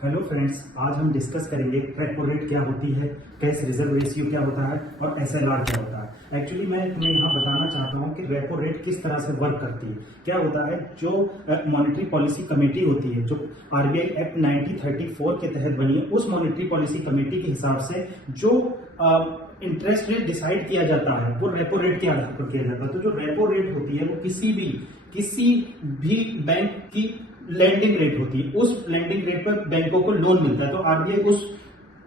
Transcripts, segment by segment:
Hello friends, आज हम discuss करेंगे रेपो रेट क्या होती है, कैश रिजर्व रेशियो क्या होता है और एसएलआर क्या होता है। एक्चुअली मैं तुम्हें यहाँ बताना चाहता हूँ कि रेपो रेट किस तरह से वर्क करती है। क्या होता है, जो मॉनेटरी पॉलिसी कमेटी होती है, जो आरबीआई एक्ट 1934 के तहत बनी है, उस मॉनेटरी पॉलिसी कमेटी के हिसाब से जो इंटरेस्ट रेट डिसाइड किया जाता है वो रेपो रेट के आधार पर किया जाता है। तो जो रेपो रेट होती है वो किसी भी बैंक की लैंडिंग रेट होती है। उस लैंडिंग रेट पर बैंकों को लोन मिलता है, तो आरबीआई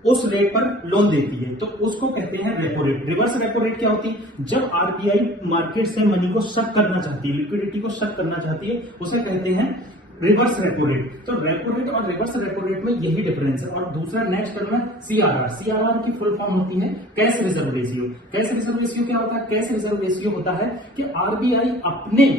उस रेट पर लोन देती है, तो उसको कहते हैं repo rate. Reverse repo rate क्या होती है, जब आरबीआई मार्केट से मनी को सक करना चाहती है, लिक्विडिटी को सक करना चाहती है, उसे कहते हैं रिवर्स रेपो रेट। तो रेपो रेट और रिवर्स रेपो रेट में यही डिफरेंस है। और दूसरा नेक्स्ट टर्म है सीआरआर। सीआरआर की फुल फॉर्म होती है cash reserve ratio. Cash reserve ratio क्या होता है, कैश रिजर्व रेशियो होता है कि आरबीआई अपने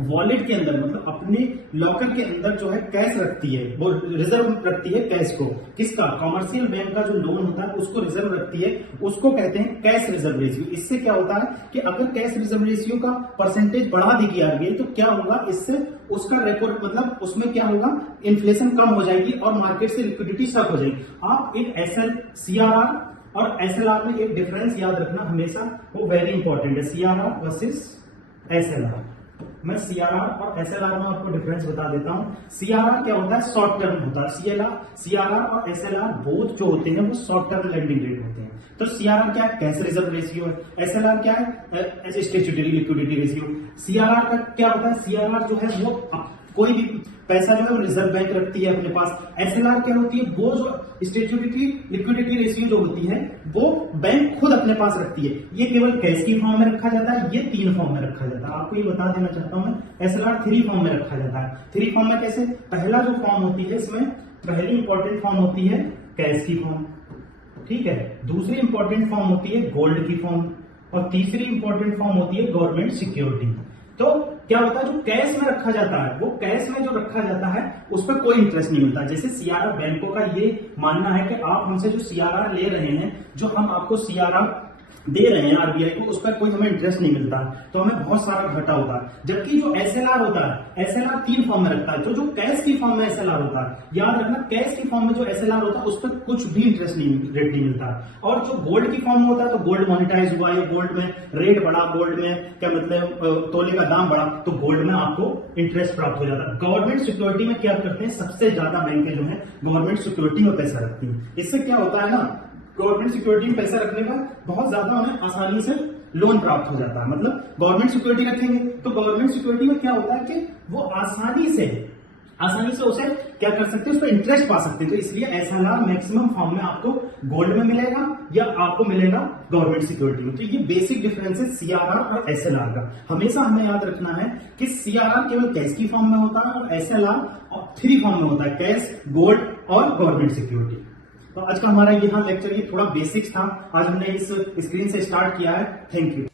वॉलेट के अंदर, मतलब अपने लॉकर के अंदर जो है कैश रखती है, वो रिजर्व रखती है कैश को। किसका, कॉमर्शियल बैंक का जो लोन होता है उसको रिजर्व रखती है, उसको कहते हैं कैश रिजर्व रेशियो। इससे क्या होता है कि अगर कैश रिजर्व रेशियो का परसेंटेज बढ़ा देगी आरबीआई तो क्या होगा, इससे उसका रेपो मतलब उसमें क्या होगा, इन्फ्लेशन कम हो जाएगी और मार्केट से लिक्विडिटी सक हो जाएगी। आप एक सीआरआर और एसएलआर में एक डिफरेंस याद रखना हमेशा, वो वेरी इंपॉर्टेंट है, सीआरआर वर्सेस एसएलआर। मैं सीआरआर और एसएलआर में आपको डिफरेंस बता देता हूं। सीआरआर क्या होता है, शॉर्ट टर्म होता है। सीआरआर और एसएलआर बोथ जो होते हैं वो शॉर्ट टर्म लेंडिंग रेट होते हैं। तो सीआरआर क्या है, कैश रिजर्व रेशियो है। एसएलआर क्या है, स्टैट्यूटरी लिक्विडिटी रेशियो। सीआरआर का क्या होता है, सीआरआर जो है वो कोई भी पैसा जो है वो रिजर्व बैंक रखती है अपने पास। एसएलआर क्या होती है, वो जो स्टैट्यूटरी लिक्विडिटी रेशियो जो होती है वो बैंक खुद अपने पास रखती है। ये केवल कैश की फॉर्म में रखा जाता है, ये 3 फॉर्म में रखा जाता है। आपको ये बता देना चाहता हूं मैं, एसएलआर 3 फॉर्म में रखा जाता है। 3 फॉर्म में कैसे, पहला जो फॉर्म होती है इसमें पहली इंपॉर्टेंट फॉर्म होती है कैश की फॉर्म, ठीक है। दूसरी इंपॉर्टेंट फॉर्म होती है गोल्ड की फॉर्म और तीसरी इंपॉर्टेंट फॉर्म होती है गवर्नमेंट सिक्योरिटी। तो क्या होता है, जो कैश में रखा जाता है, वो कैश में जो रखा जाता है उस पर कोई इंटरेस्ट नहीं मिलता। जैसे सीआरआर बैंकों का ये मानना है कि आप हमसे जो सीआरआर ले रहे हैं, जो हम आपको सीआरआर दे रहे हैं आरबीआई को, उस पर कोई हमें इंटरेस्ट नहीं मिलता, तो हमें बहुत सारा घाटा होता है। जबकि जो एसएलआर होता है, एसएलआर 3 फॉर्म में रखता है। तो जो कैश की फॉर्म में एसएलआर होता है, याद रखना, कैश की फॉर्म में जो एसएलआर होता है उस पर कुछ भी इंटरेस्ट रेट नहीं मिलता। और जो गोल्ड की फॉर्म में होता है, तो गोल्ड मोनिटाइज हुआ, या गोल्ड में रेट बढ़ा, गोल्ड में क्या मतलब तोले का दाम बढ़ा, तो गोल्ड में आपको इंटरेस्ट प्राप्त हो जाता है। गवर्नमेंट सिक्योरिटी में क्या करते हैं, सबसे ज्यादा बैंकें जो है गवर्नमेंट सिक्योरिटी में पैसा रखती है। इससे क्या होता है ना, गवर्नमेंट सिक्योरिटी में पैसा रखने का बहुत ज्यादा उन्हें आसानी से लोन प्राप्त हो जाता है। मतलब गवर्नमेंट सिक्योरिटी रखेंगे तो गवर्नमेंट सिक्योरिटी में क्या होता है कि वो आसानी से उसे क्या कर सकते हैं, उस पर इंटरेस्ट पा सकते हैं। तो इसलिए एसएलआर मैक्सिमम फॉर्म में आपको गोल्ड में मिलेगा या आपको मिलेगा गवर्नमेंट सिक्योरिटी में। तो ये बेसिक डिफरेंस है सीआरआर और एसएलआर का। हमेशा हमें याद रखना है कि सीआरआर केवल कैश की फॉर्म में होता है और एसएलआर 3 फॉर्म में होता है, कैश, गोल्ड और गवर्नमेंट सिक्योरिटी। तो आज का हमारा यहाँ लेक्चर ये थोड़ा बेसिक्स था, आज हमने इस स्क्रीन से स्टार्ट किया है। Thank you.